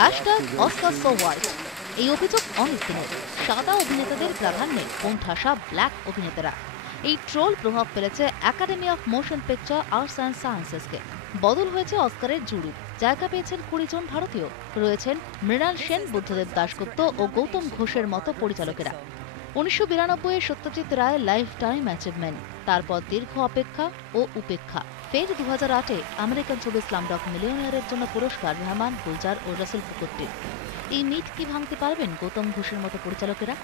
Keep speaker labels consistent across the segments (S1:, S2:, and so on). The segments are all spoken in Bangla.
S1: হ্যাশট্যাগ অস্কার ফর হোয়াইট এই অভিযোগ অনেক সাদা অভিনেতাদের প্রাধান্যে কোণঠাসা ব্ল্যাক অভিনেতারা। এই ট্রোল প্রভাব ফেলেছে academy of motion picture arts and সায়েন্সেসকে বদল হয়েছে অস্কারের জুরি জায়গা পেয়েছেন কুড়ি জন ভারতীয়। রয়েছেন মৃণাল সেন, বুদ্ধদেব দাশগুপ্ত ও গৌতম ঘোষের মতো পরিচালকেরা। উনিশশো বিরানব্বই Satyajit Ray lifetime achievement তারপর দীর্ঘ অপেক্ষা ও উপেক্ষা। ফের দু হাজার আটে আমেরিকান ছবি স্লামডগ মিলিয়নিয়ারের জন্য পুরস্কার রহমান, গুলজার ও রাসেল ফুকুট্টির এই মিট কি ভাঙতে পারবেন গৌতম ঘোষের মতো পরিচালকেরা?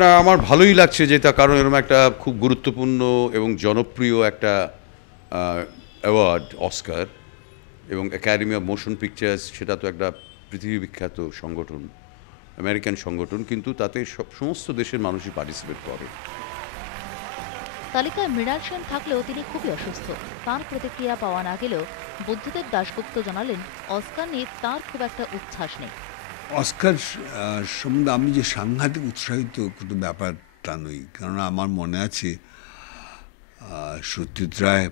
S2: না, আমার ভালোই লাগছে যে তার কারণ এরকম একটা খুব গুরুত্বপূর্ণ এবং জনপ্রিয় একটা অ্যাওয়ার্ড অস্কার এবং একাডেমি অফ মোশন পিকচার্স সেটা তো একটা পৃথিবী বিখ্যাত সংগঠন আমেরিকান সংগঠন, কিন্তু তাতে সব, সমস্ত দেশের মানুষই পার্টিসিপেট করে।
S1: তালিকায় মৃণাল সেন থাকলেও তিনি খুবই অসুস্থ। তার প্রতিক্রিয়া পাওয়া না গেলেও বুদ্ধদেব দাশগুপ্ত জানালেন অস্কার নিয়ে তার খুব একটা উচ্ছ্বাস নেই।
S3: অস্কার সম্বন্ধে আমি যে সাংঘাতিক উৎসাহিত কোনো ব্যাপার তা নই। কেননা আমার মনে আছে আহ, সত্যজিৎ রায়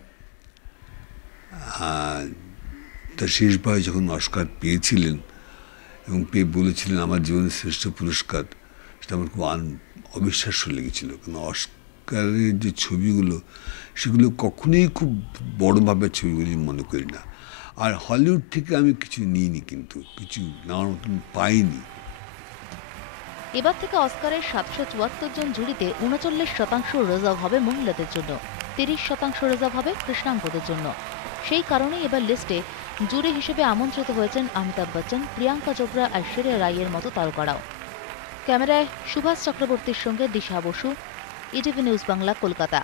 S3: তার শেষ বয়ে যখন অস্কার পেয়েছিলেন এবং পেয়ে বলেছিলেন আমার জীবনের শ্রেষ্ঠ পুরস্কার সেটা আমার খুব অবিশ্বাস্য লেগেছিল। কারণ অস্কারের যে ছবিগুলো, সেগুলো কখনোই খুব বড়ভাবে ছবিগুলি মনে করি না। আর হলিউড থেকে আমি কিছু নিইনি কিন্তু, কিছু নেওয়ার মতন পাইনি।
S1: এবার থেকে অস্কারের সাতশো চুয়াত্তর জন জুড়িতে উনচল্লিশ শতাংশ রিজার্ভ হবে মহিলাদের জন্য, তিরিশ শতাংশ রিজার্ভ হবে কৃষ্ণাঙ্গদের জন্য। সেই কারণেই এবার লিস্টে জুরি হিসেবে আমন্ত্রিত হয়েছেন অমিতাভ বচ্চন, প্রিয়াঙ্কা চোপড়া ঐশ্বরিয়া রায়ের মতো তারকারাও। ক্যামেরায় সুভাষ চক্রবর্তীর সঙ্গে দিশা বসু ইটিভি নিউজ বাংলা কলকাতা।